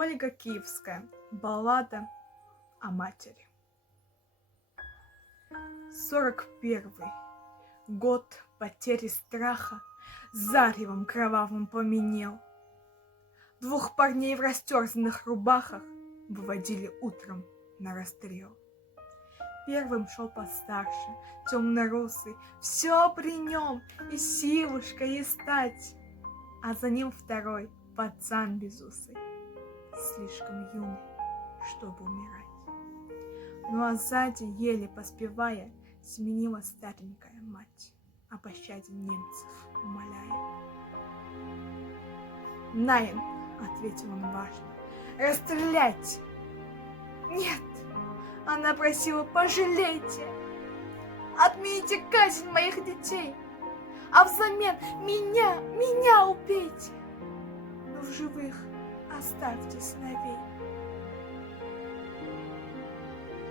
Ольга Киевская. Баллада о матери. 41-й год потери страха заревом кровавым пламенел. Двух парней в растерзанных рубахах выводили утром на расстрел. Первым шел постарше, темно-русый, все при нем, и силушка, и стать. А за ним второй, пацан безусый, слишком юный, чтобы умирать. Ну а сзади, еле поспевая, сменила старенькая мать, о пощаде немцев умоляя. «Найн», — ответил он важно, — «расстрелять!» «Нет!» — она просила, — «пожалейте! Отмените казнь моих детей, а взамен меня убейте, но в живых оставьте сыновей».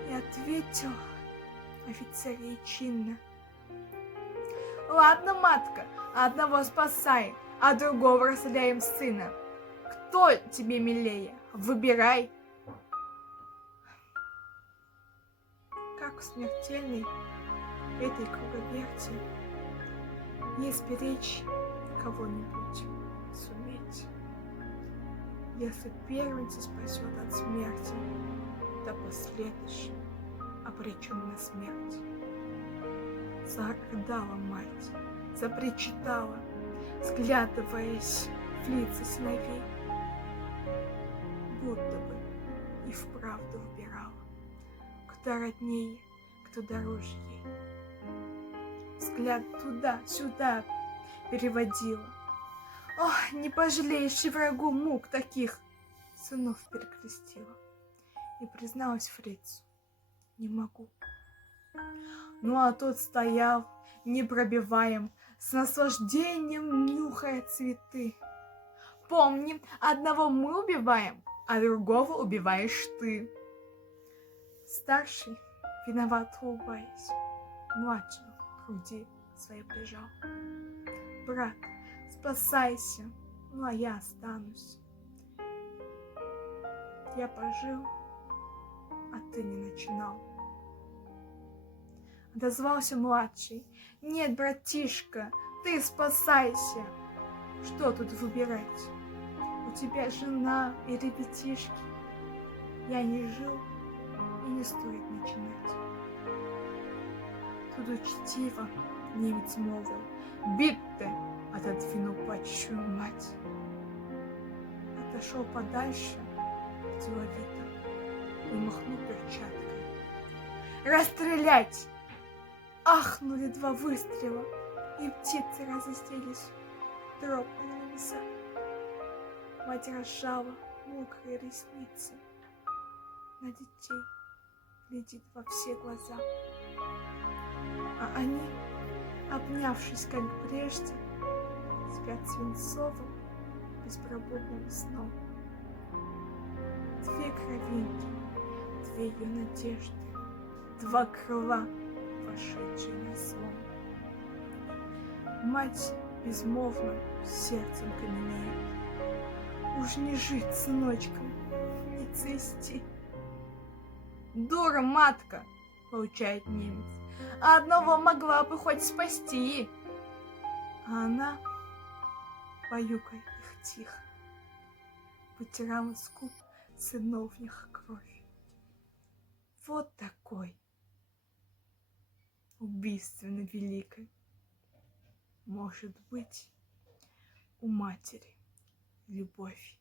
И ответил офицер ей чинно: «Ладно, матка, одного спасай, а другого расстреляем сына. Кто тебе милее? Выбирай». Как в смертельной этой круговерти не сберечь кого-нибудь суметь, если первенца спасет от смерти, то последующий обречен на смерть. Зарыдала мать, запричитала, взглядываясь в лица сыновей, будто бы и вправду выбирала, кто роднее, кто дороже ей. Взгляд туда-сюда переводила. Ох, не пожалеешь и врагу мук таких, сынов перекрестила. И призналась фрицу: не могу. Ну а тот стоял непробиваем, с наслаждением нюхая цветы. Помни, одного мы убиваем, а другого убиваешь ты. Старший, виноват улыбаясь, младшего к груди своей прижал. Брат, спасайся, ну а я останусь. Я пожил, а ты не начинал. Отозвался младший: нет, братишка, ты спасайся. Что тут выбирать? У тебя жена и ребятишки. Я не жил, и не стоит начинать. Тут учтиво немец молвил: бит-ты! Отодвинул падшую мать. Отошел подальше, деловито, и махнул перчаткой: расстрелять! Ахнули два выстрела, и птицы разлетелись, дробно на небеса. Мать разжала мокрые ресницы, на детей глядит во все глаза. А они, обнявшись, как прежде, спят свинцовым, беспробудным сном. Две кровинки, две ее надежды, два крыла, вошедшие на слом. Мать безмолвно сердцем каменеет. Уж не жить сыночком, не цвести. «Дура, матка!» — получает немец. «А одного могла бы хоть спасти!» А она, баюкая их тихо, вытирала с губ сыновних кровь. Вот такой убийственно великой может быть у матери любовь.